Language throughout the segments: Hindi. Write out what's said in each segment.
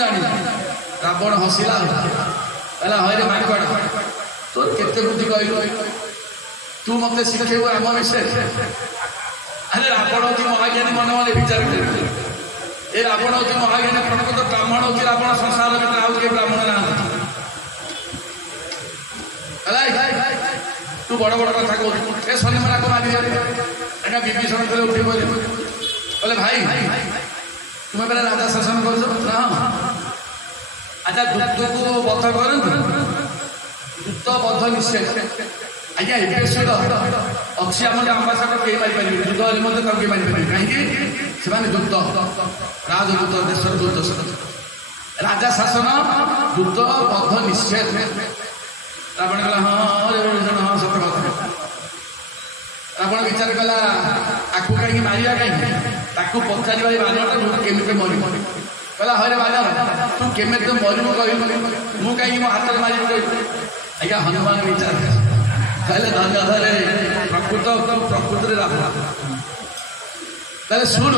जानी रावण हसिला कहला हरे माकड़ तोर केते बुद्धि कहल तू मत शिखेब आम विषय अरे रावण हूँ महाज्ञानी मन मन विचार कर ए रावण हूँ महाज्ञानी प्रकृत ब्राह्मण हूँ रावण संसार में आउ के ब्राह्मण ना तू बड़ बड़ कथा कहू ए शनिमरा को मारी एका विभीषण कहले उठे बोले भाई तुम्हें पहले राजा शासन कर अच्छा दूत को बध कर दूत बध निश्चय आज्ञा ए सुध अच्छी आम आम्बासाडर कई मारी पारे दूत हेल्ले मत कई मारी पारे कहीं से दूत राजदूत देशर दूत राजा शासन दूत बध निश्चय रावण कहला हाँ सत कथा रावण विचार कला आपको कहीं मारिया कहीं ताकू पचार बानर केमी मर कहला हरे बानर तू केमी मरबू कह मु कहीं मो हाथ मारि आज्ञा हनुमान विचार कहले धन्यवाद प्रकृत रावण कहले शुण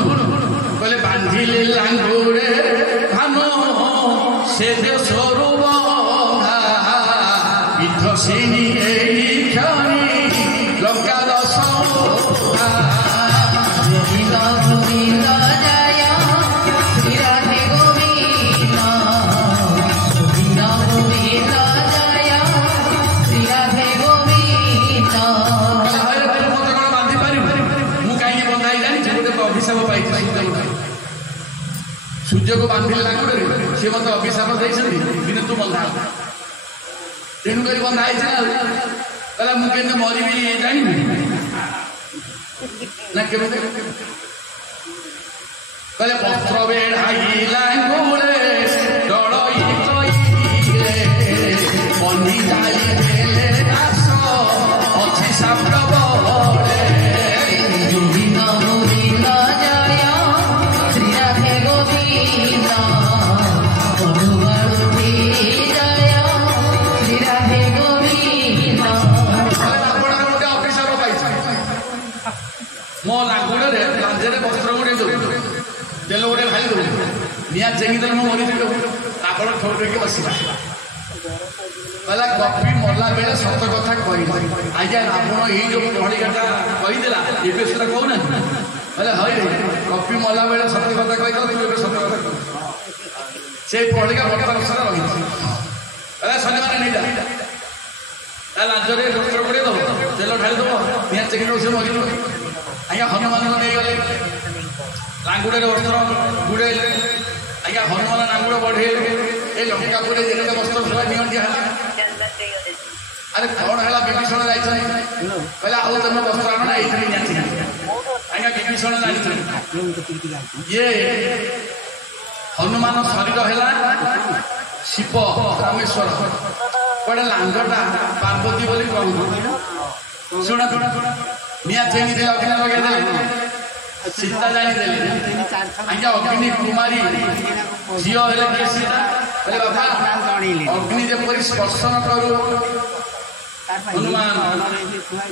कहले बांधिले लांगुरे भानु से स्वरूप विध्वसिनी क्षणी लंका दश सूर्य को बांधिले लांगुरे सी मत अभिशाप देते तू बंधा तेणुक बंधा कहला मुझे मरबी जानी ना के कहले पत्र बेढ़ाई लांगुरे डड़ई बनी जाई आस अच्छी साप्र मो लांगुड़े लांजे वस्त्र गुड़े तेल गोटे खाई दे निआ चेंगीदेले मो मरी आपण ठोटे बस कहला कपी मरला बेले सत कथा कही आज्ञा रावण ये जो प्रहड़ीटा कहीदेला ଏବେ ସେଟା कहूना कहले हई कपी मरला बेले सत कथा कही तू ए सत कथा से प्रहड़ीका बर्तमान सारा रही शनिवार नहीं जा लांचरे वस्त्र गुड़े दब तेल ढाई दब निआ चेंगी से मरी आज्ञा हनुमान को नहीं गले लांगुड़े वस्त्र गुड़े आज्ञा हनुमान लांगुड़ बढ़े ये लंकापुरे जेने वस्त्र सबाई नियंटिया अरे कौन है विभीषण जाए कहला आउ तुम वस्त्र आण ये आज्ञा विभीषण जानी ये हनुमान शरीर है शिव रामेश्वर कड़े लांगटा पार्वती बोली कहू शुण निआ चेंगी दे अग्नि लगे सीता जानी दे आज्ञा अग्नि कुमारी झील हेले किए सीता बोले बाबा अग्नि जपरी स्पर्शन करू हनुमान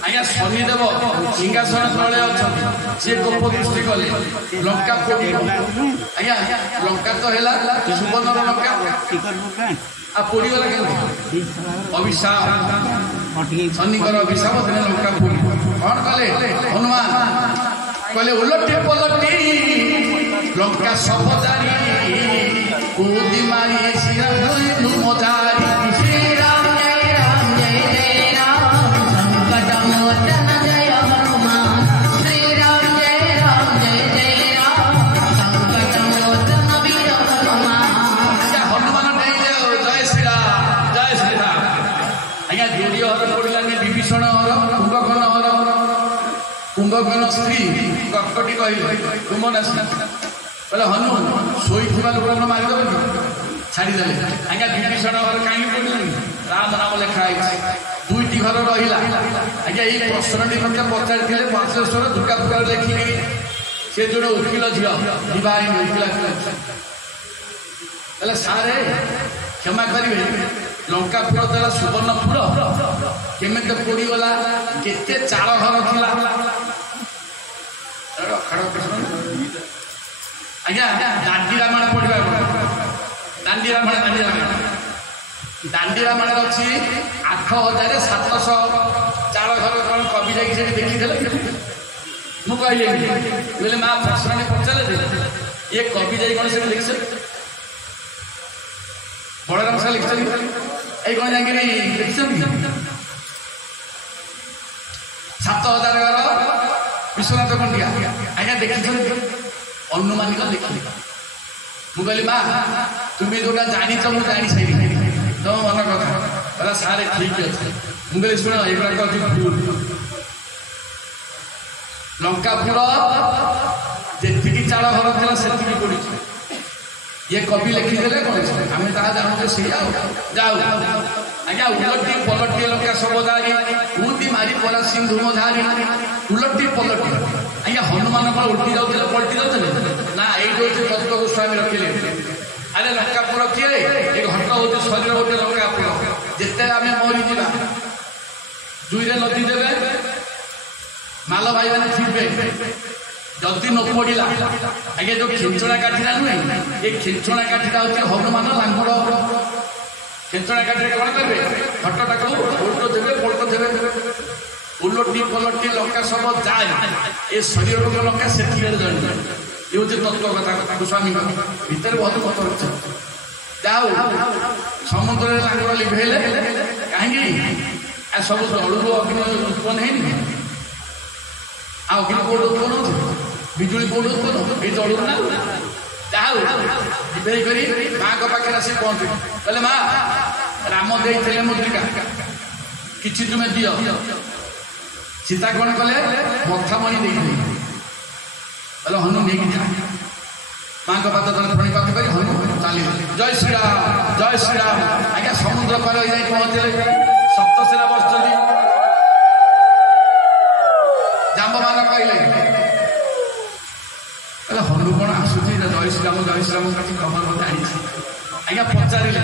आज्ञा शनिदेव सिंहासन तले अच्छा सी गोप दृष्टि कले लंका आज्ञा लंका तो है सुवर्णर लंका आ पोड़गला के अभिशाप शनिकर अभिशाप तेने लंका पोड़ी कौन कले हनुमान कहले उलटी पलटी लंका सब जारी कूदी मारी मजारी श्री राम जय राम संकट मोचन जय हनुमान श्री राम जय राम संकट मोचन वीर हनुमान हनुमान नहीं जय श्री राम आज्ञा जोड़ी हर पड़ानी विभीषण हर कुंभकर्ण हर कुंभकर्ण स्त्री ककटी कहले तुम कहले हनु शोई लोक मारिदेव छाड़ीदे आज्ञा विभीषण घर कहीं पड़े राम नाम लिखाई दुईटी घर रहा आज्ञा ये प्रश्नटी मत पचारि बालेश्वर दुर्गा पूजा लिखिक से जो उकिल झील दिवाहिनी उकिल कहले सारे क्षमा करेंगे लंकापुर देला सुवर्णपुर केमी पोड़गला केते चाल घर था आज्ञा दादी रामायण पढ़ा ଦାଣ୍ଡି ରାମାୟଣ ଅଛି 8700 ଚାଳ ଘର କଣ କବି ଯାଇକି ସେଠି ଦେଖିଥିଲେ। ମୁଁ କହିଲି କହିଲେ ମା ପ୍ରଶ୍ନ ପଚାରିଲେ ଇଏ କବି ଯାଇ କଣ ସେଠି ଲେଖିছে ବଳରାମ ସାର୍ ଲେଖିଛନ୍ତି ଏଇ କଣ ଯାଇକିରି ଲେଖିଛନ୍ତି 7000 ଘର ବିଶ୍ୱନାଥ ଖଣ୍ଡିଆ ଆଜ୍ଞା ଦେଖିଛନ୍ତି ଅନୁମାନିକ ଲେଖିଲେ। ମୁଁ କହିଲି ମା ତୁମେ ଯୋଉଟା ଜାଣିଛ ମୁଁ ଜାଣି ସାରିଲି ତମ ମନ କଥା କହିଲା ସାର୍ ଠିକ ଅଛି। ମୁଁ କହିଲି ଶୁଣ ଏଗୁଡ଼ାକ ଅଛି ଭୁଲ। ଲଙ୍କାପୁର ଯେତିକି ଚାଳ ଘର ଥିଲା ସେତିକି ପଡ଼ିଛି। ଇଏ କବି ଲେଖିଦେଲେ କଣ ଆମେ ତାହା ଜାଣୁଛେ ସେଇଆ ଯାଉ ଆଜ୍ଞା ଉଲଟି ପଲଟି ଲଙ୍କା ସବଧାରୀ ଉଠି ମାରି ପରା ସିନ୍ଧୁମ ଧାରୀ ଉଲଟି ପଲଟି ଆଜ୍ଞା ହନୁମାନ କଣ ଉଲ୍ଟି ଯାଉଥିଲେ ପଲଟି ଯାଉଥିଲେ ନା ଏଇଠି ହଉଛି ତତ୍ତ୍ୱ ଗୋସ୍ୱାମୀ ରଖିଲେ। ଆରେ ଲଙ୍କାପୁର କିଏ ଏ ଘଟ ହଉଛି ଶରୀର ଗୋଟେ ଲଙ୍କାପୁର। ଯେତେ ଆମେ ମରିଯିବା ଦୁଇରେ ନଦୀ ଦେବେ ମାଲ ଭାଇମାନେ ଥିବେ ଯଦି ନ ପଡ଼ିଲା ଆଜ୍ଞା ଯୋଉ ଖେଞ୍ଚଣା କାଠିଟା ନୁହେଁ ଏ ଖେଞ୍ଚଣା କାଠିଟା ହଉଛି ହନୁମାନ ଲାଙ୍ଗୁଡ଼। ଖେଞ୍ଚଣା କାଠିରେ କଣ କରିବେ ଘଟଟାକୁ ଓଲଟ ଦେବେ ପଲଟ ଦେବେ ଉଲଟି ପଲଟି ଲଙ୍କା ସବ ଯାଏ ଏ ଶରୀରର ଲଙ୍କା ସେତିକି ଜାଣିବେ। ଏ ହଉଛି ତତ୍ତ୍ୱ କଥା ଗୋସ୍ୱାମୀଙ୍କ ଭିତରେ ବହୁତ ମତ ଅଛି। ଯାଉ ସମୁଦ୍ରରେ ଲାଙ୍ଗୁଡ଼ ଲିଭେଇଲେ କାହିଁକି ସବୁ ଜଳରୁ ଅଗ୍ନି ଉତ୍ପନ୍ନ ହେଇନି ଆଉ ଅଗ୍ନି କୋଉଠି ଉତ୍ପନ୍ନ ହଉଛି ବିଜୁଳି କୋଉଠି ଉତ୍ପନ୍ନ ଏଇ ଜଳରୁ ନା। ଯାହା ଲିଭେଇ କରି ମାଙ୍କ ପାଖରେ ଆସି ପହଞ୍ଚିଲେ କହିଲେ ମା ରାମ ଦେଇଥିଲେ ମୁଦ୍ରିକା କିଛି ତୁମେ ଦିଅ। ସୀତା କଣ କଲେ ମଥାମଣି ଦେଇଥିଲେ କହିଲେ ହନୁ ନେଇକି ଯା। ମାଙ୍କ ପାଦ ତଳେ ପ୍ରଣିପାତ କରି ହନୁ ଚାଲିଲେ ଜୟ ଶ୍ରୀରାମ ଜୟ ଶ୍ରୀରାମ। ଆଜ୍ଞା ସମୁଦ୍ର ପାର ଯାଇ ପହଞ୍ଚିଲେ ସପ୍ତଶିରା ବସିଛନ୍ତି। ଜାମ୍ବମାନ କହିଲେ ହନୁ କଣ ଆସୁଛି ଜୟ ଶ୍ରୀରାମ କିଛି ଖବର ମତେ ଆଣିଛି। ଆଜ୍ଞା ପଚାରିଲେ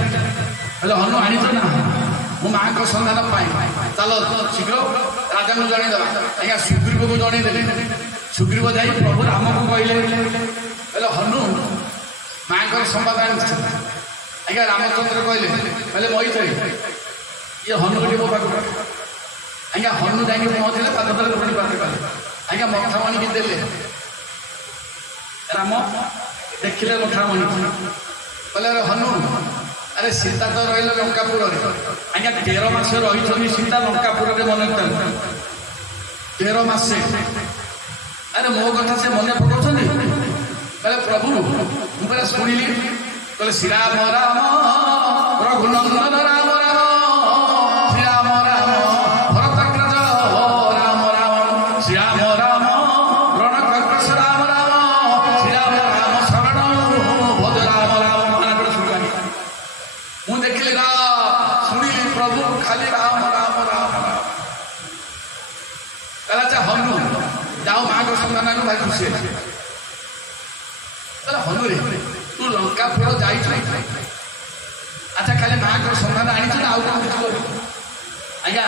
କହିଲେ ହନୁ ଆଣିଛ ନା ମୋ ମାଙ୍କ ସନ୍ଧାନ ପାଇ ଚାଲ ଶୀଘ୍ର ରାଜାଙ୍କୁ ଜଣେଇଦେବା। ଆଜ୍ଞା ସୁଗ୍ରୀବକୁ ଜଣେଇଦେଲେ। ସୁଗ୍ରୀବ ଯାଇ ପ୍ରଭୁ ରାମକୁ କହିଲେ କହିଲେ ହନୁ ମାଙ୍କର ସମ୍ବାଦ ଆଣିଛି। ଆଜ୍ଞା ରାମଚନ୍ଦ୍ର କହିଲେ ମଇଥଇ ଇଏ ହନୁ ଟିକେ ମୋ ପାଖକୁ ଆଜ୍ଞା ହନୁ ଯାଇକି ପହଞ୍ଚିଲେ ପାଦ ତଳେ ପ୍ରଣିପାତ କଲେ। ଆଜ୍ଞା ମଥାମଣିକି ଦେଲେ। ରାମ ଦେଖିଲେ ମଥାମଣି କହିଲେ ଆରେ ହନୁ ଆରେ ସୀତା ତ ରହିଲେ ଲଙ୍କାପୁରରେ। ଆଜ୍ଞା 13 ମାସ ରହିଛନ୍ତି ସୀତା ଲଙ୍କାପୁରରେ ମନେ କଲେ 13 ମାସେ। ଆରେ ମୋ କଥା ସେ ମନେ ପକାଉଛନ୍ତି କହିଲେ ପ୍ରଭୁ ମୁଁ କହିଲେ ଶୁଣିଲି କହିଲେ ଶ୍ରୀରାମ ରାମ ରଘୁନନ୍ଦନ ରାମ ରାମ ଶ୍ରୀରାମ ରାମ ଭରତଗ୍ରଜ ରାମ ରାମ ଶ୍ରୀରାମ ରାମ ରଣକର୍କଶ ରାମ ରାମ ଶ୍ରୀରାମ ରାମ ଶରଣ ଭଜ ରାମ ରାମ। ମୁଁ ଦେଖିଲି ଶୁଣିଲି ପ୍ରଭୁ ଖାଲି ରାମ ରାମ ରାମ ରାମ କହିଲା ହନୁ ଯାଉ ମାଙ୍କ ସନ୍ଧାନ ଭାଇ ଖୁସି ଅଛି। ହନୁରେ ତୁ ଲଙ୍କାପୁର ଯାଇଛୁ ଆଚ୍ଛା ଖାଲି ମାଙ୍କର ସନ୍ଧାନ ଆଣିଛୁ ନା ଆଉ କଣ କିଛି କରିବୁ? ଆଜ୍ଞା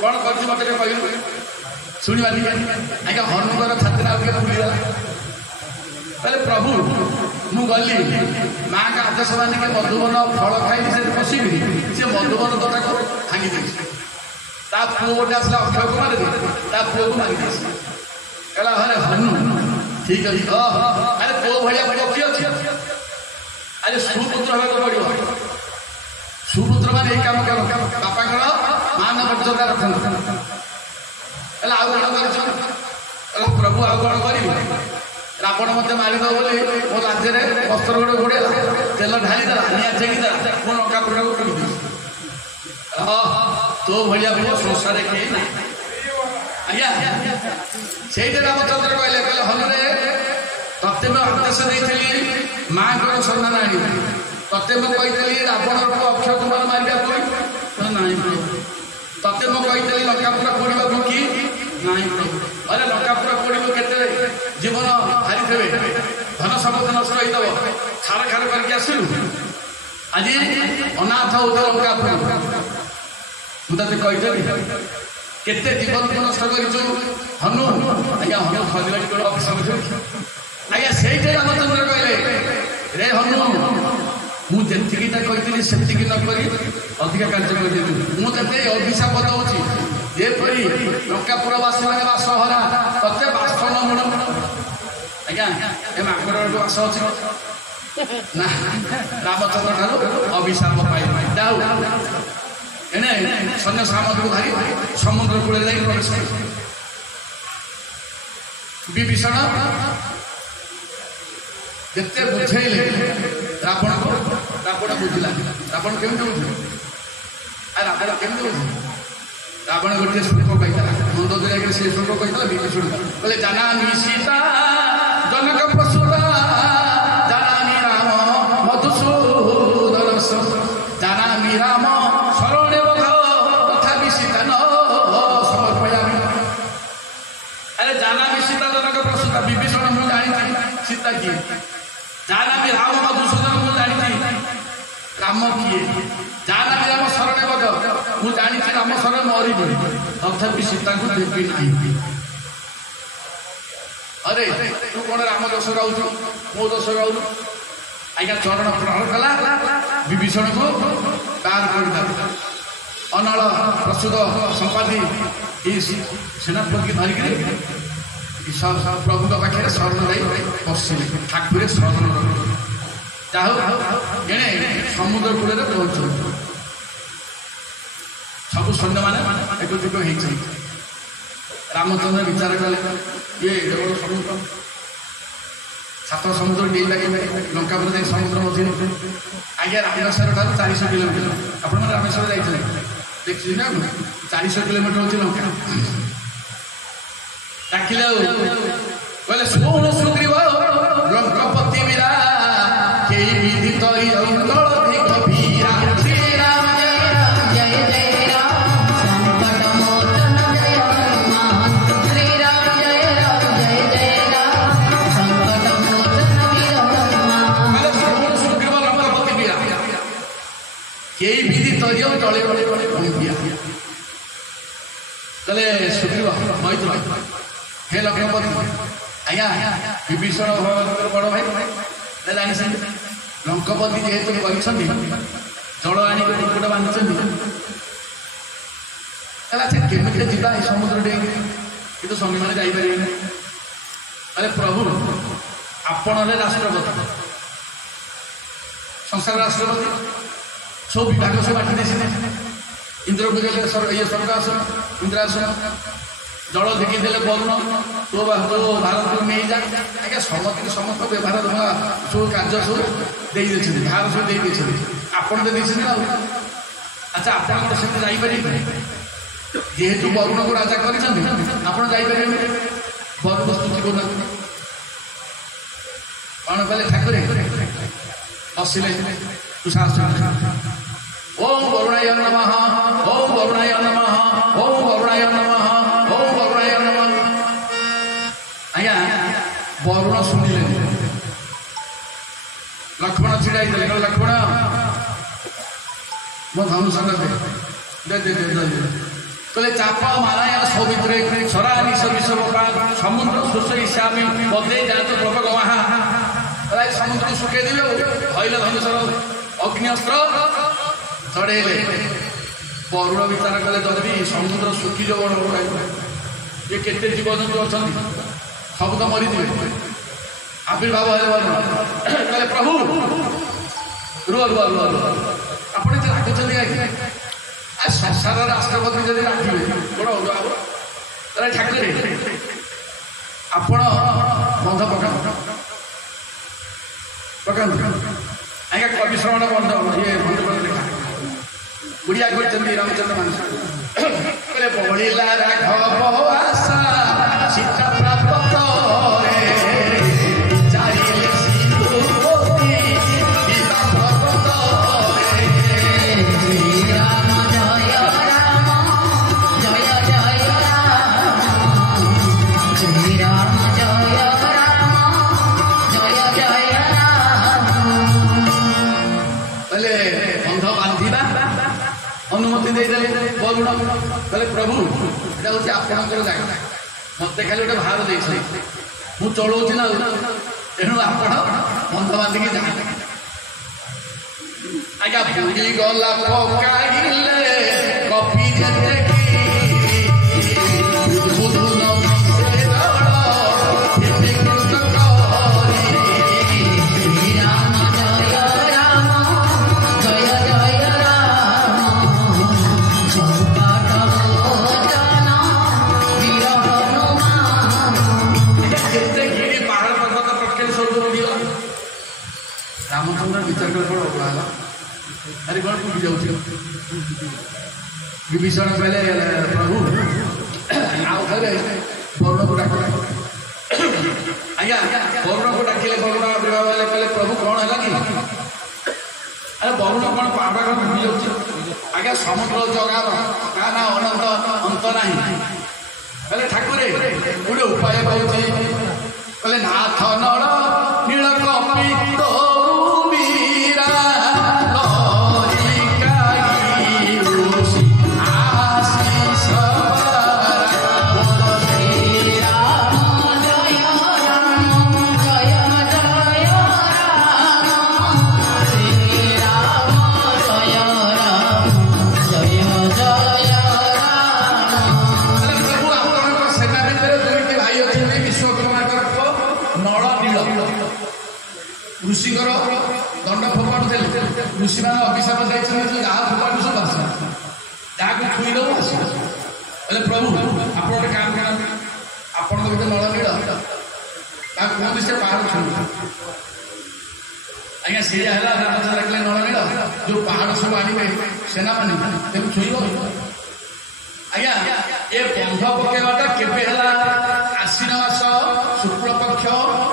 କଣ କରିଛୁ ମତେ ଟିକେ କହିବୁ ଶୁଣିବା ଟିକେ। ଆଜ୍ଞା ହନୁଙ୍କର ଛାତିରେ ଆଉ ଟିକେ ବୁଲିଗଲା କହିଲେ ପ୍ରଭୁ ମୁଁ ଗଲି ମାଙ୍କ ଆଦେଶ ମାନିକି ମଧୁବନ ଫଳ ଖାଇଲି ସେଠି ବସିବି ସେ ମଧୁବନ ତୋଟାକୁ ଭାଙ୍ଗି ଦେଇଛି। ତା ପୁଅ ଗୋଟେ ଆସିଲା ଅକ୍ଷୟ କୁମାର ତା ପୁଅକୁ ମାରି ଦେଇଛି। କହିଲା ହରେ ହନୁ ଠିକ ଅଛି ଆରେ ପୁଅ ଭଳିଆ ପୁଅ କିଏ ଅଛି? ଆରେ ସୁପୁତ୍ର ହେବାକୁ ପଡିବ। ସୁପୁତ୍ର ମାନେ ଏଇ କାମ କର ବାପାଙ୍କର ମାନ ମର୍ଯ୍ୟାଦା ରଖନ୍ତୁ। ହେଲେ ଆଉ କଣ କରିଛ? ପ୍ରଭୁ ଆଉ କଣ କରିବି? ରାବଣ ମତେ ମାରିଦବ ବୋଲି ମୋ ରାଜ୍ୟରେ ବସ୍ତ୍ର ଗୋଟେ ଘୋଡେଇଲା ତେଲ ଢାଳିଦେଲା ନିଆଁ ଛେକିଦେଲା ମୁଁ ଲଙ୍କାପୁରକୁ ପୋଡ଼ି ଦେଇଛି। ତୋ ଭଳିଆ ପୁଅ ସଂସାରରେ କେହି ନାହିଁ। ଆଜ୍ଞା ସେଇଠି ରାମଚନ୍ଦ୍ର କହିଲେ ହନୁରେ ତତେ ମୁଁ ଆଦେଶ ଦେଇଥିଲି ମାଙ୍କର ସନ୍ଧାନ ଆଣିବି। ତତେ ମୁଁ କହିଥିଲି ରାବଣର ପୁଅ ଅକ୍ଷୟ କୁମାର ମାରିବାକୁ ନାହିଁ ପ୍ରଭୁ। ତତେ ମୁଁ କହିଥିଲି ଲଙ୍କାପୁର ପୋଡ଼ିବାକୁ କି ନାହିଁ ପ୍ରଭୁ। ଅରେ ଲଙ୍କାପୁର ପୋଡ଼ିବୁ କେତେ ଜୀବନ ହାରିଥିବେ ଧନ ସମ୍ପଦ ନଷ୍ଟ ହେଇଥିବ ଖାର ଖାର କରିକି ଆସିଲୁ ଆଜି ଅନାଥ ହଉଥିବ ଲଙ୍କାପୁର। ମୁଁ ତତେ କହିଦେବି କେତେ ଜୀବନକୁ ନଷ୍ଟ କରିଛୁ ହନୁ। ଆଜ୍ଞା ହନୁ ଆଜ୍ଞା ସେଇଠି ରାମଚନ୍ଦ୍ର କହିଲେ ରେ ହନୁ ମୁଁ ଯେତିକିଟା କହିଥିଲି ସେତିକି ନ କରି ଅଧିକା କାର୍ଯ୍ୟ କରିଦେଇଥିଲି। ମୁଁ ତତେ ଅଭିଶାପ ଦଉଛି ଯେପରି ଲଙ୍କାପୁରବାସୀ ମାନେ ବାସ ହରା ତତେ ବାସ ନ ମିଳୁ। ଆଜ୍ଞା ଏ ମାଙ୍କଡ ବାସ ଅଛି ନା ରାମଚନ୍ଦ୍ର ଠାରୁ ଅଭିଶାପ ପାଇବ। ଯାଉ ଏଣେ ସୈନ୍ୟ ସାମନ୍ତକୁ ଧରି ସମୁଦ୍ର କୂଳରେ ଯାଇ ପ୍ରବେଶ କଲେ। ବିଭୀଷଣ ଯେତେ ବୁଝେଇଲେ ରାବଣକୁ, ରାବଣ ବୁଝିଲା। ରାବଣ କେମିତି ବୁଝିଲା? ରାବଣ କେମିତି ବୁଝିଲା? ରାବଣ ଗୋଟିଏ ଶ୍ଲୋକ କହିଥିଲା, ମନ୍ଦ ଦୁରାଗରେ ସେ ଶ୍ଲୋକ କହିଥିଲା। ବିଭୀଷଣ କହିଲେ ଜାନାମି ସୀତା ଜନକ ପ୍ରସୂତା ଜାନାମି ରାମ ମଧୁସୂଦନ ଜାନାମି ରାମ ଶରଣେ ବଧ ତଥାପି ସୀତା ନ ସମର୍ପୟାମି। ଆରେ ଜାନାମି ସୀତା ଜନକ ପ୍ରସୂତା। ବିଭୀଷଣ ମୁଁ ଜାଣିଛି ସୀତା କିଏ, ଜାନାମି ରାମ ମଧୁସୂଦନ ମୁଁ ଜାଣିଛି ରାମ କିଏ, ଜାନାମି ରାମ ଶରଣେ ବଧ ମୁଁ ଜାଣିଛି ରାମ ଶରଣ ମରିବି, ତଥାପି ସୀତାଙ୍କୁ ଦେବି ନାହିଁ। अरे तू कौन राम दोष गाउछु मो दोष गाउनु आज्ञा चरण प्रहर कला विभीषण को बाहर कर अनल प्रसुद संपादी सेनापति धरिक प्रभु पाखे शरण जाई बसिले ठाकुरे शरण जाए समुद्र कूल पहुंच सब सैन्य मैंने एकजुट हो रामचंद्र विचार कले ये समुद्र सात समुद्र डेई लगे लंकापुर जाए समुद्र मझे आज्ञा रामेश्वर ठार 400 किलोमीटर आप रामेश्वर जाइए देखिए ना 400 किलोमीटर हूँ लंका डाकिले कहले शुण सुग्रीव लंकापति वीरा के विधि तरी अंतल वीरा श्रीराम जय जय राम संकट मोचन जय हनुमान श्रीराम जय जय राम संकट मोचन वीर हनुमान कहले शुण सुग्रीव लंकापति वीरा के विधि तरी तले वीरा कहले सुग्रीव मैत्र हे लक्ष्मणपति आज्ञा विभीषण बड़ भाई जानी लंकापति जेहेतु जल आनी कुकुट बांधि केमी जा समुद्र डे कि स्वामी मैंने जापर अरे प्रभु आपण राष्ट्रपति संसार राष्ट्रपति सब विभाग सब बांटी दे इंद्र को ये स्वर्गासन इंद्रासन जल देखीदे वरुण तो भारत को नहीं जा आज्ञा समस्त समस्त व्यवहार सब कार्य सब दे भार सब दे आपड़ तो देखते ना अच्छा आप जेहेतु वरुण को राजा कर वरुण स्तुति करना कौन कले ठाकुरे बसिले ओम वरुणाय नमः ओम वरुणाय नमः ओम वरुणाय नमः ओम वरुणाय नमः आज्ञा वरुण शुणिले लक्ष्मण छिड़ा लक्ष्मण मो धनुष दे कहले चाप माराया सौमित्रे सरा निश विषपा समुद्र सुष ईशामी बदे जात प्रभग वहाँ समुद्र सुखे दिले हईल धनुषर अग्निअस्त्र चढ़ेले वरुण विचार कले जदि समुद्र सुखी जो ये केते जीवजंतु अच्छा सब तो मरीजे आविर्भाव है वरुण कहे प्रभु रुह रुह रुह रुह आप रागुंट संसार राष्ट्रपति जब रागे बड़ अभाव ठाकुरे आपण बंध पका आज्ञा कवि श्रवण बंध ये बंध लेखा बुढ़िया कर रामचंद्र मानस बढ़ला राघव आशा सीता प्राप्त अनुमति देदेले वरुण कहले प्रभु एटा होची आपणकर जागा मते खाली गोटे भार देइछे मु चलौछि ना तेणु आपण बंध बांधिकी जा ଆଜ୍ଞା ବୁଡ଼ି ଗଲା ପକାଇଲେ କପି ଯେତେ रामचंद्र विचार कर अरे कौन टूट जाऊँ विभीषण कहले प्रभु आउ थे वरुण को डाक आज्ञा वरुण को डाकिले वरुण विवाह कहले प्रभु कौन है कि अरे वरुण कौन पहाड़ टूट जाऊँ आज्ञा समुद्र जगार का ना अनंत अंत ना कहले ठाकुरे गोटे उपाय कहते कहले नाथ नर नील कपि ऋषिकर दंड फोपाड़ू ऋषि मैंने अभिशाप जाइए जहाँ फोपाड़ू सब आस जहाँ को छुई दब आस प्रभु आप गोटे काम करते आपण गोटे नल नीड़ कहते से पहाड़ छुई आज्ञा सी है रामचंद्र डाकिले नल नीड़ जो पहाड़ सब आने सेनापति तेज छुईब आज्ञा ये बंध पकेवाटा केवे आश्विन मास शुक्ल पक्ष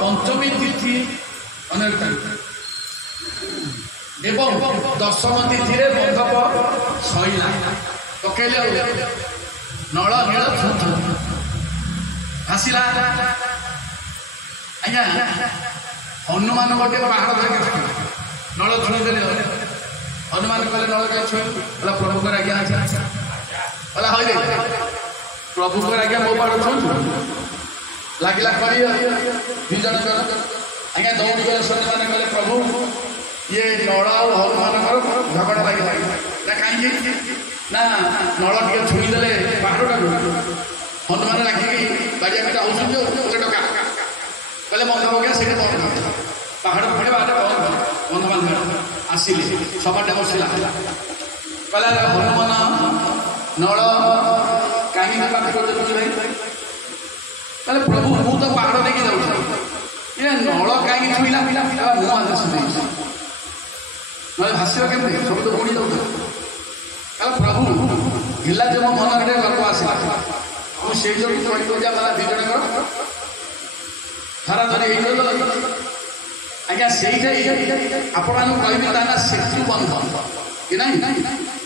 पंचमी तिथि एवं दशम तिथि बंध सैला पकड़े नल नील भाषिला आज्ञा हनुमान गोटे पहाड़ धरिक नल छुईदे हनुमान कहले नल क्या छुई बोला प्रभुकर आज्ञा बोला हई प्रभुकर आज्ञा मो पहाड़ छुई लगिला कर दुज आज्ञा दौड़ी गले सैन्य मैंने कहले प्रभु ये नल और हनुमान झगड़ा लगी ना कहीं ना नल टे छुईदे पहाड़ टाक हनुमान लागिकी बाड़िया कटा हो टका कहले बंध पका से पहाड़ पड़े बाटे बंधमान आसिले सबाटे बसला कहला हनुमान नल कहीं पाख कर भाई कहले प्रभु मु तो पहाड़ देखी जाऊँ ये नल कहीं छुईला मुँह आदेश देना भाषा केमती सब तो बुड़ी जाऊँ प्रभु हिला जो मो मन गोटे गप आसला मुझे जो चढ़ी पूजा माला दी जन धरा धरी आज्ञा से आपण कहबी ता ना सेतु बंध कि ना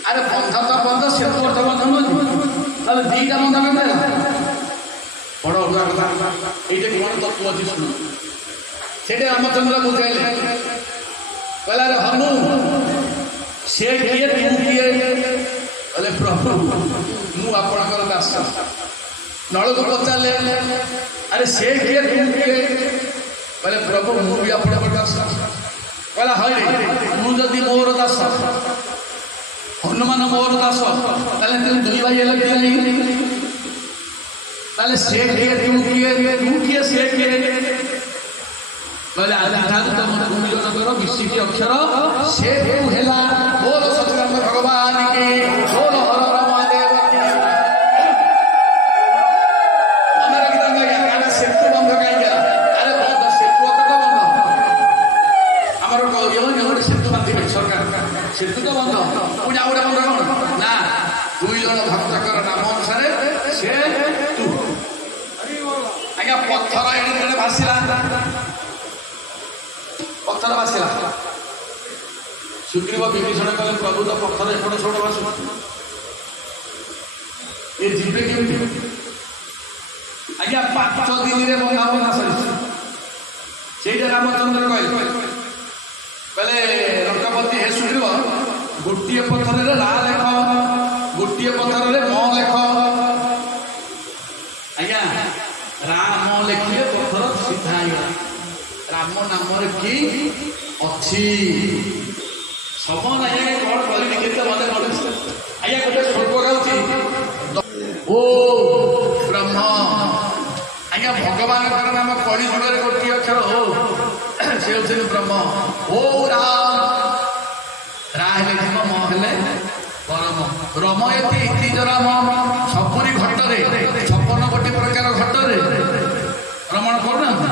अरे बंध तो बंध सेतु अर्थ बंध नुह दीटा बंध के बड़ उदार कथा ये कौन तत्व अच्छी शुणु से रामचंद्र बुझाइले कहला रे हनु से किए तू किए बोले प्रभु मु आपणकर दास नल को पचारे अरे से किए तू किए बोले प्रभु मु भी आपणकर दास कहला हई मु जदि मोर दास हनुमान मोर दास ताले दुई भाई ताले से किए तू किए से किए बोले आज तुम गुणजनकर विशिष्ट अक्षर से हेला बोल सच्चिदानंद भगवान की बोल हर हर महादेव सेतु बंध कहीं अरे बंध सेतु तो बंध आमर गोटे सेतु बांधे सरकार सेतु तो बंध पुणी आ गए बंध कौन ना दुई जन भक्तर नाम अनुसार से तू आज्ञा पत्थर एणे भाषिला पत्थर भाषिला सुग्रीव विभीषण कहले प्रभु तो पत्थर एपट छोड़ भाषु ये जीवे केमती आज्ञा 5 दिन में बंधा बना सरी रामचंद्र कहले लंकापति हे सुग्रीव गोटे पत्थर रा लेख गोटे पत्थर म लेख आज्ञा राम लेखिले पत्थर सीधा राम नाम कि अच्छी ସମନ ଆଜ୍ଞା କଣ କରିବି କେତେ ମନେ ପଡୁଛି ଆଜ୍ଞା ଗୋଟେ ସ୍ୱଳ୍ପ ଗାଉଛି ଓ ବ୍ରହ୍ମ ଆଜ୍ଞା ଭଗବାନଙ୍କର ନାମ କଳି ଯୁଗରେ ଗୋଟିଏ ଅକ୍ଷର ଓ ସେ ହେଉଛନ୍ତି ବ୍ରହ୍ମ ଓ ରାମ ରା ହେଲେ ଯିବ ମ ହେଲେ ପରମ ରମୟତି ଇତିଜ ରାମ ସବୁରି ଘଟରେ 56 କୋଟି ପ୍ରକାର ଘଟରେ ରମଣ କରୁନାହାନ୍ତି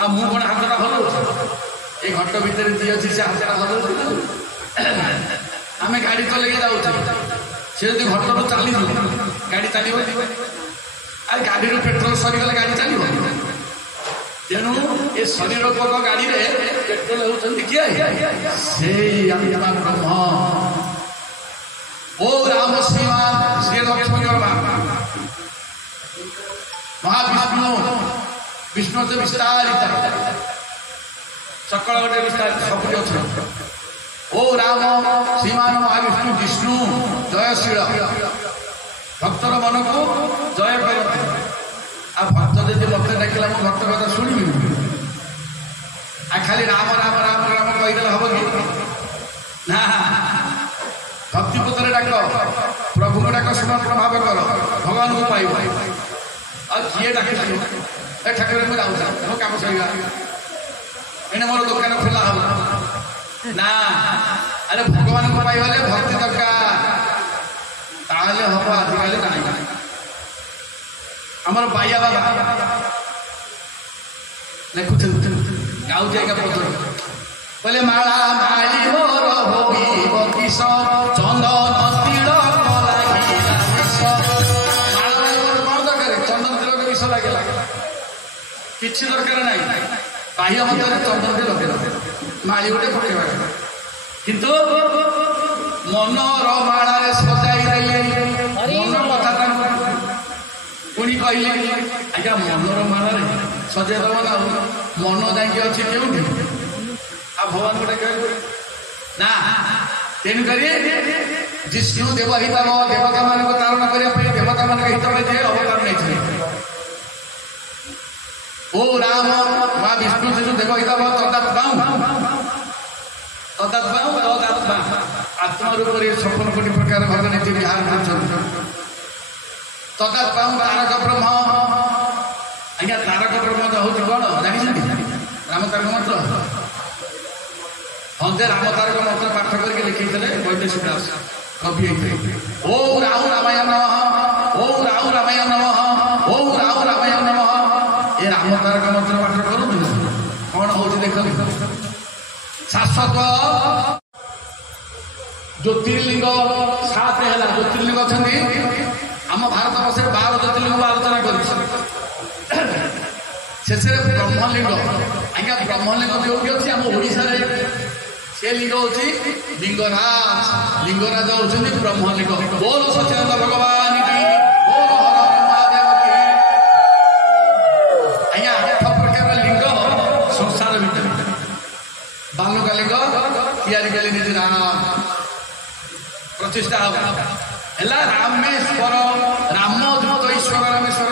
ଆଉ ମୁଁ କଣ ହାତଟା ହଲଉଛି ଏ ଘଟ ଭିତରେ ଯିଏ ଅଛି ସେ ହାତଟା ହଲଉଛି ଆମେ ଗାଡ଼ି ଚଲେଇକି ଯାଉଛୁ ସେ ଯଦି ଘଟରୁ ଚାଲିଯିବ ଗାଡ଼ି ଚାଲିବ ଆଉ ଗାଡ଼ିରୁ ପେଟ୍ରୋଲ ସରିଗଲେ ଗାଡ଼ି ଚାଲିବ ତେଣୁ ଏ ଶରୀରପକ ଗାଡ଼ିରେ ପେଟ୍ରୋଲ ହେଉଛନ୍ତି କିଏ ସେଇ ଆତ୍ମା ବ୍ରହ୍ମ ଓ ରାମ ଶ୍ରୀ ଲକ୍ଷ୍ମୀଙ୍କର ମହାବିଷ୍ଣୁ ବିଷ୍ଣୁ ତ ବିସ୍ତାରିତ ସକଳ ଗୋଟେ ବିସ୍ତାରିତ ସବୁଠି ଅଛନ୍ତି ଓ ରାମ ଶ୍ରୀମାନ ମହାବିଷ୍ଣୁ ବିଷ୍ଣୁ ଜୟଶୀଳ ଭକ୍ତର ମନକୁ ଜୟ କରନ୍ତି ଆଉ ଭକ୍ତ ଯଦି ମତେ ଡାକିଲା ମୁଁ ଭକ୍ତ କଥା ଶୁଣିବି ଆଉ ଖାଲି ରାମ ରାମ ରାମ ରାମ କହିଦେଲେ ହବ କି ନା ଭକ୍ତିପତରେ ଡାକ ପ୍ରଭୁଙ୍କୁ ଡାକ ସମର୍ପଣ ଭାବ କର ଭଗବାନଙ୍କୁ ପାଇବ ଆଉ କିଏ ଡାକିଲା ଏ ଠାକୁର ମୁଁ ଯାଉଛି ମୋ କାମ ସରିଲା ଏଣେ ମୋର ଦୋକାନ ଖୋଲା ହବ ନା ଆରେ ଭଗବାନଙ୍କୁ ପାଇଗଲେ ଭକ୍ତି ଦରକାର ତାହେଲେ ହବ ଆଜିକାଲି ନାହିଁ ଆମର ବାଇଆ ବାବା ଲେଖୁଛନ୍ତି ଗାଉଛି ଏକା ପଦରେ କହିଲେ ମାଳା ମାଳି ମୋର ହୋଇ କିସ ଚନ୍ଦନ ତିଳକ ଲାଗିଲା ମାଳା ମୋର କଣ ଦରକାର ଚନ୍ଦନ ତିଳକ ବିଷ ଲାଗିଲା କିଛି ଦରକାର ନାହିଁ ବାହ୍ୟ ମଧ୍ୟରେ ଚନ୍ଦନ ଲଗେଇଲା ମାଳି ଗୋଟେ ପକେଇବା କିନ୍ତୁ ମନର ମାଳାରେ ସଜାଇ ଦେଲେ ମନ କଥା ତାଙ୍କୁ ପୁଣି କହିଲେ ଆଜ୍ଞା ମନର ମାଳାରେ ସଜାଇ ଦେବ ନା ମନ ଯାଇକି ଅଛି କେଉଁଠି ଆଉ ଭଗବାନଙ୍କୁ ଡାକିବାକୁ ନା ତେଣୁକରି ଜିଷ୍ଣୁ ଦେବ ହିତାବ ଦେବତା ମାନଙ୍କୁ ତାରଣ କରିବା ପାଇଁ ଦେବତା ମାନଙ୍କ ହିତ ପାଇଁ ଯେ ଅବତାର ନେଇଥିଲେ ଓ ରାମ ମା ବିଷ୍ଣୁ ଶିଶୁ ଦେବ ହିତାବ ତଦାତ୍ମା ଆତ୍ମା ରୂପରେ 56 କୋଟି ପ୍ରକାର ଭଗ ନୀତି ବିହାର କରୁଛନ୍ତି ତଦାତ୍ମା ତାରକ ବ୍ରହ୍ମ ଆଜ୍ଞା ତାରକ ବ୍ରହ୍ମ ହଉଛି କଣ ଜାଣିଛନ୍ତି ରାମ ତାରକ ମନ୍ତ୍ର ହଁ ଯେ ରାମ ତାରକ ମନ୍ତ୍ର ପାଠ କରିକି ଲେଖିଥିଲେ ବୈଦେଶିକ ଦାସ କବି ହେଇଥିଲେ ଓ ରାହୁ ରାମାୟ ନମଃ ଓ ରାହୁ ରାମାୟ ନମଃ ଓ ରାହୁ ରାମାୟ ନମଃ ଏ ରାମ ତାରକ ମନ୍ତ୍ର ପାଠ କରନ୍ତୁ କଣ ହଉଛି ଦେଖନ୍ତୁ ଶାଶ୍ୱତ ଜ୍ୟୋତିର୍ଲିଙ୍ଗ 7 ହେଲା ଜ୍ୟୋତିର୍ଲିଙ୍ଗ ଅଛନ୍ତି ଆମ ଭାରତ ବର୍ଷରେ 12 ଜ୍ୟୋତିର୍ଲିଙ୍ଗକୁ ଆଲୋଚନା କରିଛି ଶେଷରେ ବ୍ରହ୍ମଲିଙ୍ଗ ଆଜ୍ଞା ବ୍ରହ୍ମଲିଙ୍ଗ ଯୋଉଠି ଅଛି ଆମ ଓଡ଼ିଶାରେ ସେ ଲିଙ୍ଗ ହଉଛି ଲିଙ୍ଗରାଜ ହଉଛନ୍ତି ବ୍ରହ୍ମଲିଙ୍ଗ ବୋଲ ସଚ୍ଚିଦାନନ୍ଦ ଭଗବାନ କି ବୋଲ ହର ମହାଦେବ କି ଆଜ୍ଞା 8 ପ୍ରକାର ଲିଙ୍ଗ ସଂସାର ଭିତରେ ବାଲୁକା ଲିଙ୍ଗ ତିଆରି କଲେ ନିଜେ ରାମ ପ୍ରତିଷ୍ଠା ହବ ହେଲା ରାମେଶ୍ୱର ରାମ ଯୁକ୍ତ ଈଶ୍ୱର ରାମେଶ୍ୱର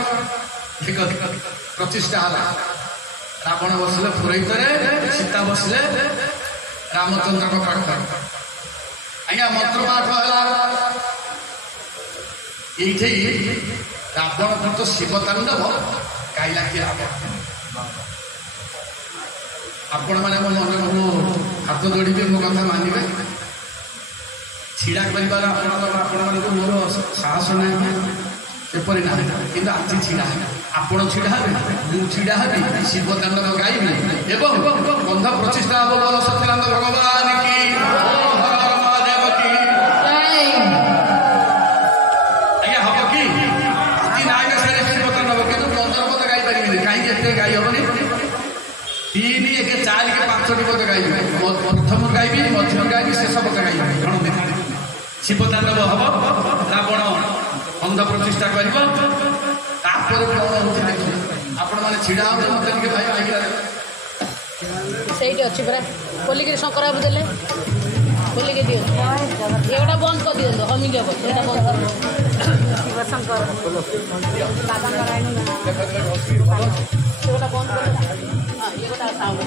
ପ୍ରତିଷ୍ଠା ହେଲା ରାବଣ ବସିଲେ ପୁରୋହିତରେ ସୀତା ବସିଲେ ରାମଚନ୍ଦ୍ରଙ୍କ ପାଖରେ ଆଜ୍ଞା ମନ୍ତ୍ର ପାଠ ହେଲା ଏଇଠି ରାବଣ ତ ଶିବ ତାଣ୍ଡବ ଗାଇଲା କି ରାମ ଆପଣମାନେ ମୋ ମନରେ ମୋ ହାତ ଯୋଡ଼ିବେ ମୋ କଥା ମାନିବେ ଛିଡ଼ା କରିବାର ଆପଣମାନଙ୍କୁ ମୋର ସାହସ ନାହିଁ ଏପରି ନାହିଁ କିନ୍ତୁ ଆଜି ଛିଡ଼ା ଆପଣ ଛିଡ଼ା ହେବେ ମୁଁ ଛିଡ଼ା ହେବି ଶିବ ତାଣ୍ଡବ ଗାଇବି ଏବଂ ବନ୍ଧ ପ୍ରତିଷ୍ଠା ହବ ବୋଲ ସଚ୍ଚିଦାନନ୍ଦ ଭଗବାନ କି ହର ମହାଦେବ କି ଆଜ୍ଞା ହବ କି ଆଜି ନାୟକ ସାରେ ଶିବ ତାଣ୍ଡବ କିନ୍ତୁ 15 ପଦ ଗାଇପାରିବିନି କାହିଁକି ଏତେ ଗାଇ ହବନି 3, 1, 4 କି 5ଟି ପଦ ଗାଇବି ପ୍ରଥମ ଗାଇବି ମଝିରେ ଗାଇବି ଶେଷ ପଦ ଗାଇବି ଗଣତି ଶିବ ତାଣ୍ଡବ ହବ ରାବଣ ବନ୍ଧ ପ୍ରତିଷ୍ଠା କରିବ ତାପରେ କଣ ହଉଛି ଦେଖିବେ ଆପଣମାନେ ଛିଡ଼ା ହଉଛନ୍ତି ମତେ ଟିକେ ଭାଇ ମାଗିଲା ସେଇଠି ଅଛି ପରା ଖୋଲିକିରି ଶଙ୍କର ବାବୁ ଦେଲେ ଖୋଲିକି ଦିଅନ୍ତୁ ଏଗୁଡ଼ା ବନ୍ଦ କରିଦିଅନ୍ତୁ ହମିଂ ହେବ ଏଇଟା ବନ୍ଦ କରିଦିଅନ୍ତୁ ସେଗୁଡ଼ା ବନ୍ଦ କରିଦେଲା ହଁ ଏଗୁଡ଼ା ସାଉଣ୍ଡ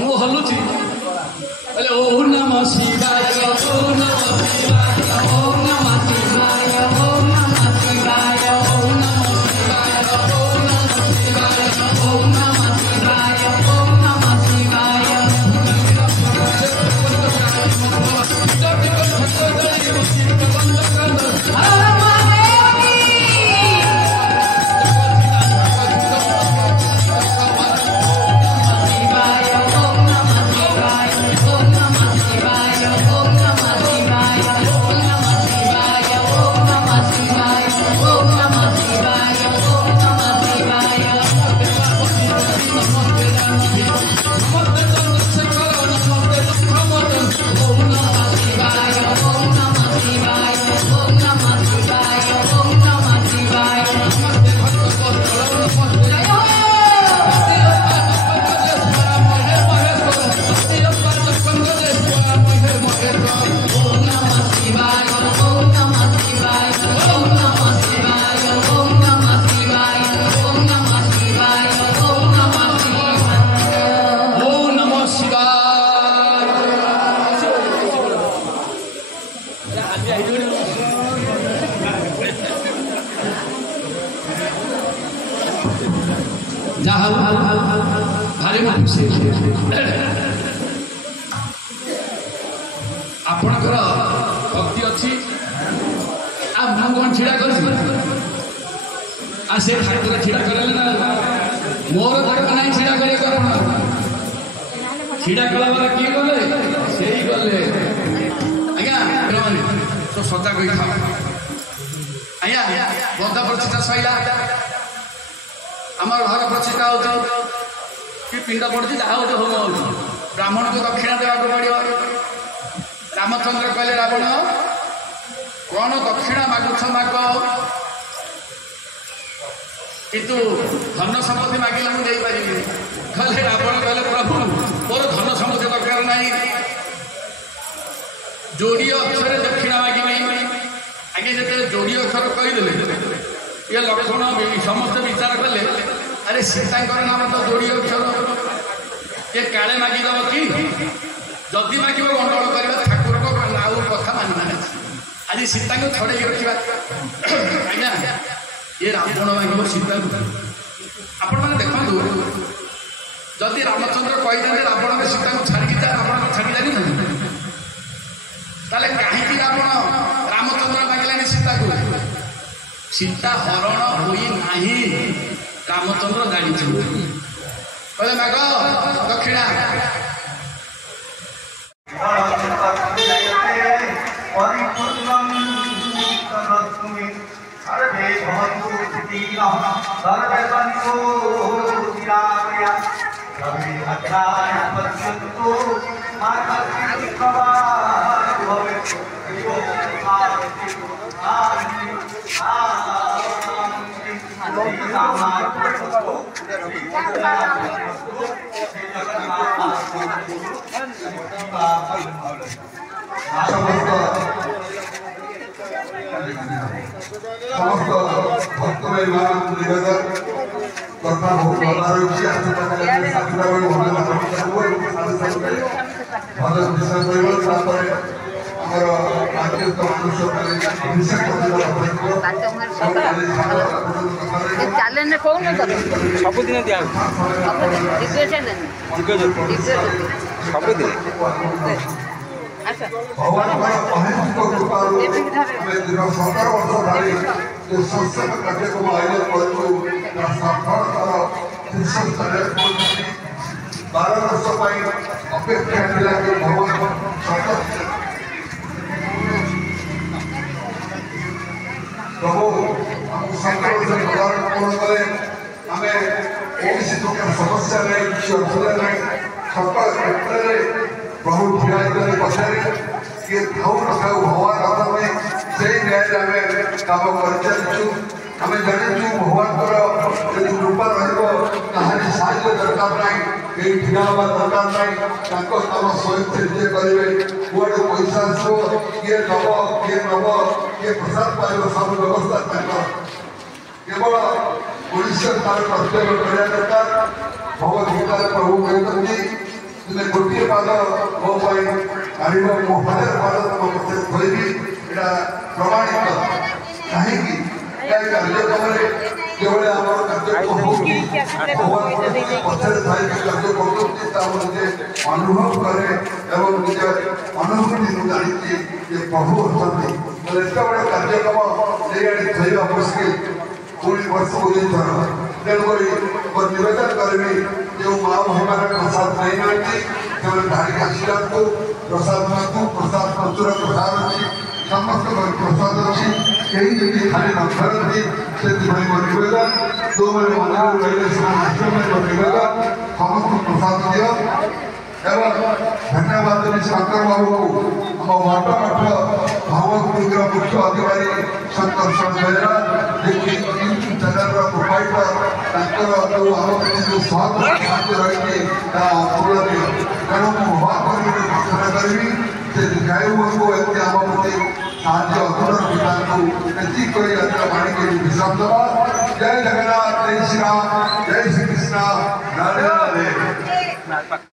ମୁଁ ହଲୁଛି ବୋଲେ ଓଁ ନମଃ ଶିବାୟ ଓଁ ନମଃ ଶିବାୟ ଓଁ ନମଃ ଶିବାୟ ଓଁ ନମଃ ଶିବାୟ ଓଁ ନମଃ ଶିବାୟ ଓଁ ନମଃ ଶିବାୟ ଓଁ ନମଃ ଶିବାୟ ଓଁ ନମଃ ଶିବାୟ भारी खुशी आपणकर भक्ति अच्छी कौन छिड़ा कर ठाकुर छिड़ा करे ना मोर तक ना छिड़ा कर छिड़ा कला वाला किए गले से गले आज्ञा तो सदा कही था आज्ञा बंधा प्रतिष्ठा सैला आमर घर प्रतिष्ठा हो कि पिंड पड़ी जहाँ हो होम हो ब्राह्मण को दक्षिणा देवा पड़ो रामचंद्र कहले रावण कौन दक्षिणा मागुछ माग किंतु धन सम्पत्ति मागिले मुझे पारि कहले रावण कहले प्रभु मोर धन सम्पत्ति दरकार नहीं जोड़ी अक्षर दक्षिणा मागे आगे जो जोड़ी अक्षर कहीदे ये लक्षण समस्त विचार कले अरे सीतांकर नाम तो जोड़ी अक्षर ये काले मागिदेव कि जदि मागे गंडगोल कर ठाकुर को नाउ कथा मानना आज सीता को छड़े रखा आज्ञा ये रावण मागे सीता आपण मैंने देखो जदि रामचंद्र कही रावण को सीता को छाड़ी रावण को छाड़ी जानी ताले कहीं रावण रामचंद्र मागिलानी सीता को सीता हरण हुई नहीं रामचंद्र जानी कहले माग दक्षिणा समस्त भक्त भाई निवेदन तथा चैलेंज कौन सबुदिन दिया दिग्गज सबुदिन भगवान अहिंसक कृपारू आम दीर्घ 17 वर्ष धरी जो संसद कार्यक्रम आयोजन करूँ सफलतार शीर्ष स्तर 12 वर्ष अपेक्षा मिला कि भगवान प्रभु संकट से पूर्ण करें आम कौन प्रकार समस्या नहीं किसी असुविधा नहीं सकल क्षेत्र में प्रभु ठिया पचारे किए था नथाऊ भगवान हाथ में से न्याय आम कम कर चलु आम जाचु भगवान यदि कृपा रही साहय दरकार ना कहीं ठिया हवा दरकार ना कम स्वयं से निजे करेंगे कुआड़े पैसा आसो किए नब किए नब किए प्रसाद पाइब सब व्यवस्था केवल ओडिशा तार कर्तव्य करने दरकार भगवदगीता प्रभु कहते तुम गोटे पाद मो काढ़ मो 1000 पाद तुम पक्ष खोलि प्रमाणित कहीं कार्यक्रम केवल आम कार्यक्रम पचर थी कार्य करते अनुभव करे निज अनुभूति जानी प्रभु अच्छा एत बड़ा कार्यक्रम नहीं थोड़ा मुस्किल पूरी वर्ष को तेणुक निवेदन करी जो माँ भाई मैंने प्रसाद नहीं ना धारिक आसला प्रसाद नियंतु प्रसाद प्रचुर प्रसाद अच्छी समस्त प्रसाद अच्छी कहीं जमी खाली न करती से निवेदन जो मैंने मन रही निवेदन समस्त प्रसाद दियो एवं धन्यवाद देवी शंकर बाबू को आम वाटर मठ भागवत विग्रह मुख्य अधिकारी शंकर बेहरा देखिए यूट्यूब चैनल प्रोपाइटर जो आम जो साहय रही तेणु मुझे प्रार्थना करी से गायक को एमती आम प्रति साहय अधूर माणिक विश्राम दवा जय जगन्नाथ जय श्री राम जय श्री कृष्ण राधे राधे।